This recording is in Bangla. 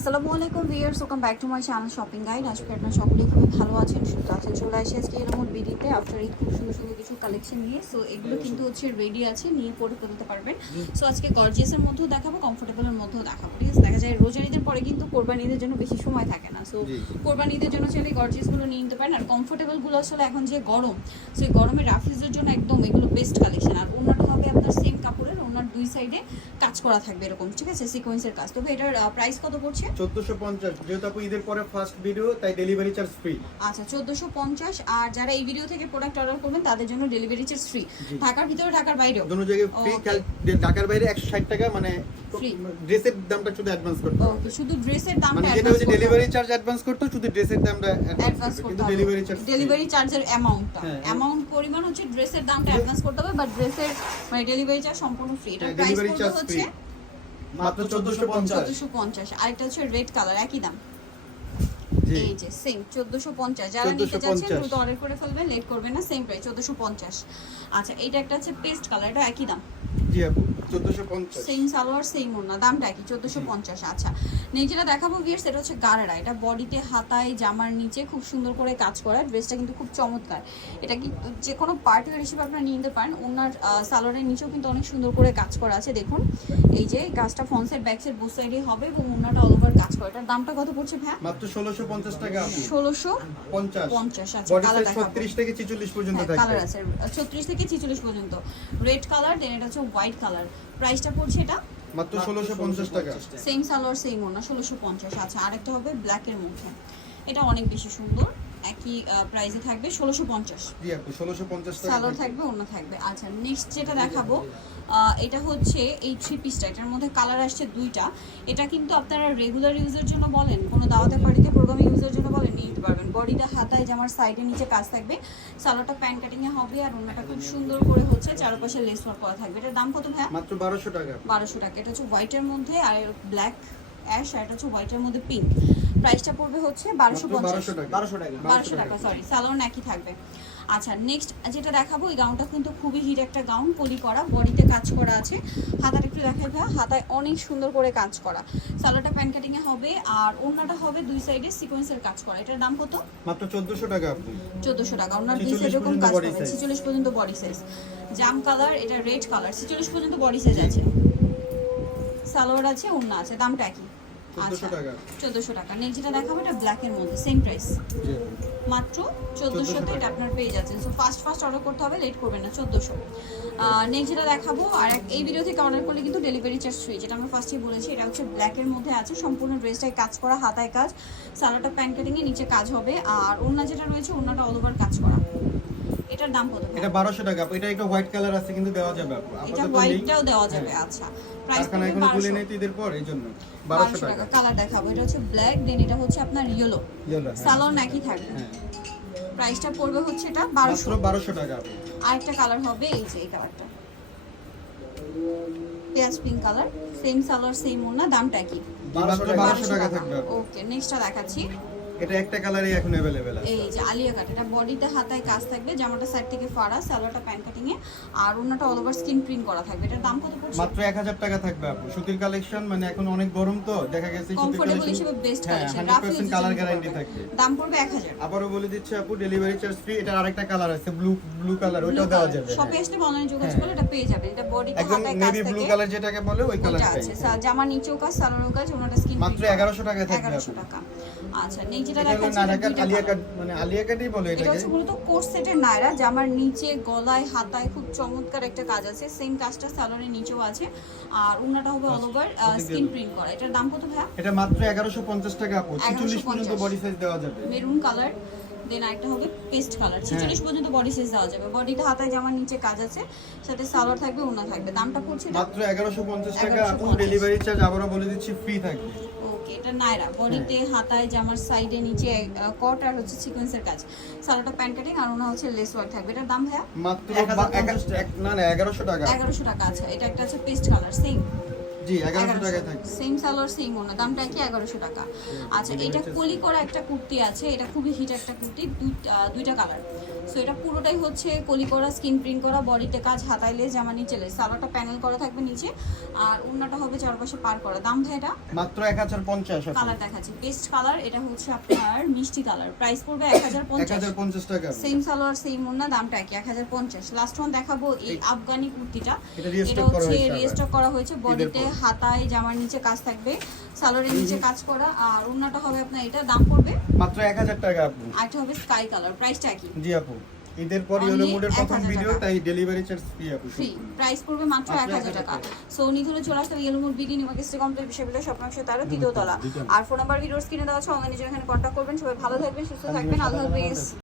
আসসালামু আলাইকুম viewers welcome back to my channel shopping guide. আজকে আপনারা সকলেই খুবই ভালো আছেন সুস্থ আছেন। চলে আসি আজকে এরকম বিডিতে আফটার ঈদ খুব সুন্দর সুন্দর কিছু কালেকশন নিয়ে। সো এগুলো কিন্তু হচ্ছে রেডি আছে নিয়ে পরে ফেলতে পারবেন। সো আজকে গর্জিয়াসের মধ্যেও দেখাবো কমফোর্টেবলের মধ্যেও দেখাবো ঠিক আছে? দেখা যায় রোজার ঈদের পরে কিন্তু কোরবানি ঈদের জন্য বেশি সময় থাকে না। সো। কোরবানি ঈদের জন্য চাইলে গর্জিয়াসগুলো নিয়ে নিতে পারেন। আর কমফোর্টেবলগুলো আসলে এখন যে গরম সো এই গরমে রাফিজের জন্য একদম এগুলো বেস্ট কালেকশন আর অন্যটা হবে আপনার সেম কাপড়ের ওনার দুই সাইডে কাজ করা থাকবে এরকম ঠিক আছে? সিকোয়েন্সের কাজ। তবে এটার প্রাইস কত পড়ছে? চোদ্দশো পঞ্চাশ যেহেতু আপু ঈদের পরে ফার্স্ট ভিডিও তাই ডেলিভারি চার্জ ফ্রি আচ্ছা চোদ্দোশো পঞ্চাশ আর যারা এই ভিডিও থেকে প্রোডাক্ট অর্ডার করবেন তাদের জন্য ডেলিভারি চার্জ ফ্রি ঢাকার ভিতরে ঢাকার বাইরেও? দোনো জায়গায় ফ্রি ঢাকার বাইরে একশো ষাট টাকা মানে. ড্রেসের দামটা শুধু অ্যাডভান্স করতে হবে। শুধু ড্রেসের দামটা মানে যেটা হচ্ছে ডেলিভারি চার্জ অ্যাডভান্স করতে শুধু ড্রেসের দামটা অ্যাডভান্স করতে হবে। ডেলিভারি চার্জ ডেলিভারি চার্জের অ্যামাউন্টটা। অ্যামাউন্ট পরিমাণ হচ্ছে ড্রেসের দামটা অ্যাডভান্স করতে হবে বাট ড্রেসের মানে ডেলিভারি চার্জ সম্পূর্ণ ফ্রি এটা প্রাইস হচ্ছে। মাত্র চোদ্দশো পঞ্চাশ। চোদ্দোশো পঞ্চাশ। আরেকটা হচ্ছে রেড কালার একই দাম। এই যে সেম চোদ্দোশো পঞ্চাশ। যারা নিতে 1450 চাচ্ছেন দ্রুত অর্ডার করে ফেলবেন লেট করবেন না সেম প্রাইস চোদ্দোশো পঞ্চাশ। আচ্ছা এইটা একটা হচ্ছে পেস্ট কালার এটা একই দাম? জি আপু। সেম সালোয়ার সেম ওনা দামটা কি? চোদ্দোশো পঞ্চাশ আচ্ছা। দেখাবো ভিয়ার্স এটা হচ্ছে গারারা এটা বডিতে হাতায় জামার নিচে খুব সুন্দর করে কাজ করা। ড্রেসটা কিন্তু খুব চমৎকার। এটা কি যে কোনো পার্টিওয়ার হিসেবে আপনারা নিয়ে নিতে পারেন। ওনার সালোয়ারের নিচেও কিন্তু অনেক সুন্দর করে কাজ করা আছে। দেখুন এই যে কাজটা সাইড ব্যাক সাইড বুথ সাইডে হবে এবং ওনাটা অল ওভার কাজ করা। এটার দামটা কত পড়ছে ভাই মাত্র ষোলোশো পঞ্চাশ টাকা। আপু ষোলোশো পঞ্চাশ। পঞ্চাশ। আচ্ছা কালার থেকে ছেচল্লিশ পর্যন্ত হ্যাঁ কালার আছে। ছত্রিশ থেকে ছিচল্লিশ পর্যন্ত। রেড কালার দেন এটা হচ্ছে হোয়াইট কালার প্রাইসটা পড়ছে এটা? মাত্র ষোলোশো পঞ্চাশ টাকা। সেম সালোয়ার সেম ওনা ষোলোশো পঞ্চাশ। আচ্ছা আরেকটা হবে ব্ল্যাক এর মধ্যে। এটা অনেক বেশি সুন্দর। একই প্রাইসে থাকবে ষোলোশো পঞ্চাশ। জি আপু ষোলোশো পঞ্চাশ টাকা সালোয়ার থাকবে। অন্য থাকবে। আচ্ছা নেক্সট যেটা দেখাবো এটা হচ্ছে এই থ্রি পিসটা এটার মধ্যে কালার আসছে দুইটা। এটা কিন্তু আপনারা রেগুলার ইউজের জন্য বলেন কোনো দাওয়াতে পার্টিতে প্রোগ্রাম ইউজের জন্য বলেন নিয়ে নিতে পারবেন। বডিটা হাতায় জামার সাইডে নিচে কাজ থাকবে সালোয়ারটা প্যান্ট কাটিং এ হবে আর অন্যটা খুব সুন্দর করে হচ্ছে চারপাশে লেস ওয়ার্ক করা থাকবে। এটার দাম কত ভাইয়া? মাত্র বারোশো টাকা। বারোশো টাকা। এটা হচ্ছে হোয়াইটের মধ্যে আর ব্ল্যাক অ্যাশ আর এটা হচ্ছে হোয়াইটের মধ্যে পিঙ্ক প্রাইসটা পড়বে হচ্ছে বারোশো পঞ্চাশ। বারোশো টাকা। বারোশো টাকা। সরি স্যালোন একই থাকবে। আচ্ছা নেক্সট যেটা দেখাবো এই গাউনটা কিন্তু খুবই হিট একটা গাউন পলি করা বডিতে কাজ করা আছে। হাতাটা একটু দেখাই ভাই হাতায় অনেক সুন্দর করে কাজ করা। সালোয়ারটা প্যান্ট কাটিং এ হবে আর ওড়নাটা হবে দুই সাইডে সিকোয়েন্সের কাজ করা। এটার দাম কত? মাত্র চোদ্দশো টাকা আপু চোদ্দশো টাকা। ওনার দুই সাইড এরকম কাজ পাবেন ছিচল্লিশ পর্যন্ত বডি সাইজ জাম কালার এটা রেড কালার ছিচল্লিশ পর্যন্ত বডি সাইজ আছে। সালোয়ার আছে ওড়না আছে দামটা চোদ্দশো আচ্ছা চোদ্দশো টাকা। নেক্সট যেটা দেখাবো এটা ব্ল্যাকের মধ্যে সেম প্রাইস মাত্র চোদ্দোশোতে এটা আপনার পেয়ে যাচ্ছেন। সো ফার্স্ট ফার্স্ট অর্ডার করতে হবে লেট করবেন না চোদ্দোশো। নেক্সট যেটা দেখাবো আর এই ভিডিও থেকে অর্ডার করলে কিন্তু ডেলিভারি চার্জ ফ্রি যেটা আমরা ফার্স্টেই বলেছি এটা হচ্ছে ব্ল্যাকের মধ্যে আছে। সম্পূর্ণ ড্রেসটাই কাজ করা হাতায় কাজ। সালোয়ারটা প্যান্ট কাটিংয়ে নিচে কাজ হবে। আর ওড়না যেটা রয়েছে ওড়নাটা অল ওভার কাজ করা। এটার দাম কত? এটা বারোশো টাকা এটা একটা হোয়াইট কালার আছে কিন্তু দেওয়া যাবে আপু। এটা হোয়াইটটাও দেওয়া যাবে আচ্ছা। প্রাইস কারখানা এখনও খুলে নেই তো ঈদের পর এই জন্য। বারোশো টাকা। কালার দেখাবো এটা হচ্ছে ব্ল্যাক দেন এটা হচ্ছে আপনার ইয়েলো ইয়েলো সালোয়ার একই থাকবে। হ্যাঁ। প্রাইসটা পড়বে হচ্ছে এটা মাত্র বারোশো বারোশো টাকা আপু। আরেকটা কালার হবে এই যে এই কালারটা পেঁয়াজ pink colour same salwar same ওনা দামটা কি মাত্র বারোশো টাকা। থাকবে ওকে নেক্সটটা দেখাচ্ছি। এটা একটা কালারই এখন অ্যাভেলেবেল আছে। এই যে আলিয়া কাট এটা বডিতে হাতায় কাজ থাকবে জামাটা সাইড থেকে ফাড়া সালোয়ারটা প্যান্ট কাটিং এ। আর ওনাটা অল ওভার স্কিন প্রিন্ট করা থাকবে। এটার দাম কত পড়ছে? মাত্র এক হাজার টাকা থাকবে আপু। সুতির কালেকশন মানে এখন অনেক গরম তো দেখা গেছে কমফোর্টেবল হিসেবে best collection hundred percent colour guarantee থাকবে। দাম পড়বে 1000 আবারও বলে দিচ্ছি আপু ডেলিভারি চার্জ ফ্রি আরেকটা কালার আছে ব্লু ব্লু কালার ওটাও দেওয়া যাবে। শপে আসলে অনলাইন যোগাযোগ হ্যাঁ। করলে এটা পেয়ে যাবেন এটা বডিতে হাতায় কাজ নেভি ব্লু কালার যেটাকে বলে ওই কালারটাই আছে। জামার নিচেও কাজ সালোয়ারও কাজ ওনাটা স্কিন মাত্র 1100 টাকায় থাকবে এগারোশো আপু। টাকা। আচ্ছা নেই যেটা দেখাচ্ছি এটা নারাকাট দুইটা আলিয়া কাট মানে আলিয়া কাটই বলে এটা হচ্ছে মূলত কোর্স সেটের নায়রা জামার নিচে গলায় হাতায় খুব চমৎকার একটা কাজ আছে। সেম কাজটা নিচেও আছে। আর উন্নাটা হবে অল ওভার স্কিন প্রিন্ট করা। এটার দাম কত ভাইয়া? এটা মাত্র 1150 টাকা আপু 46 পর্যন্ত বডি সাইজ দেওয়া যাবে। মেরুন কালার দেন আরেকটা হবে পেস্ট কালার ছেচল্লিশ পর্যন্ত বডি সাইজ দেওয়া যাবে। বডিটা হাতায় জামার নিচে কাজ আছে সাথে সালোয়ার থাকবে থাকবে। দামটা পড়ছে মাত্র 1150 টাকা আপু ডেলিভারি চার্জ আবারও বলে দিচ্ছি ফ্রি থাকবে। ওকে এটা নায়রা বডিতে হাতায় জামার সাইডে নিচে কট আর হচ্ছে সিকোয়েন্সের কাজ। সালোয়ারটা প্যান্ট কাটিং আর ওনা হচ্ছে লেস ওয়ার্ক থাকবে। এটার দাম ভাইয়া? মাত্র 1050 এক- এক- না না 1100 টাকা। এগারোশো টাকা। আছে এটা একটা আছে পেস্ট কালার সেম জি জি এগারোশো। টাকায় থাকবে। সেম সালোয়ার সেম ওনা দামটা কি এগারোশো টাকা। আচ্ছা এটা কলি করা একটা কুর্তি আছে। এটা খুবই হিট একটা কুর্তি। দুই- দুইটা কালার সো এটা পুরোটাই হচ্ছে কলি করা স্কিন প্রিন্ট করা বডিতে কাজ হাতাইলে জামা নিচে লেস সালোয়ারটা প্যানেল করা থাকবে নিচে। আর ওনাটা হবে চারপাশে পার করা। দাম ভাই এটা? মাত্র কালার দেখাচ্ছি। পেস্ট কালার এটা হচ্ছে আপনার মিষ্টি কালার প্রাইস পড়বে এক হাজার এক পঞ্চাশ হাজার পঞ্চাশ টাকা। সেম সালোয়ার সেম ওনা দামটা কি এক হাজার পঞ্চাশ। লাস্ট ওয়ান দেখাবো এই আফগানি কুর্তিটা। এটা হচ্ছে। রিস্টক করা হয়েছে বডিতে। হাতায় জামার নিচে কাজ থাকবে সালোয়ারের নিচে কাজ করা আর ওনাটা হবে আপনার এটা দাম পড়বে মাত্র এক হাজার টাকা আপু। এটা হবে স্কাই কালার প্রাইসটা কি জি আপু। ঈদের পর ইয়েলো মুডের প্রথম ভিডিও তাই ডেলিভারি চার্জ ফ্রি আপু ফ্রি প্রাইস পড়বে মাত্র মাত্র এক হাজার 1000 টাকা। সো সো নিধুলে চলে আসতে ইয়েলো মুড বিডি নিমাকিস্টে কমপ্লিট বিষয়গুলো স্বপ্ন একশো তেরো তৃতীয় তলা। আর ফোন নাম্বার ভিডিওস কিনে দেওয়া আছে অনলাইনে এখানে কন্ট্যাক্ট করবেন সবাই ভালো থাকবেন সুস্থ থাকবেন আল্লাহ হাফেজ।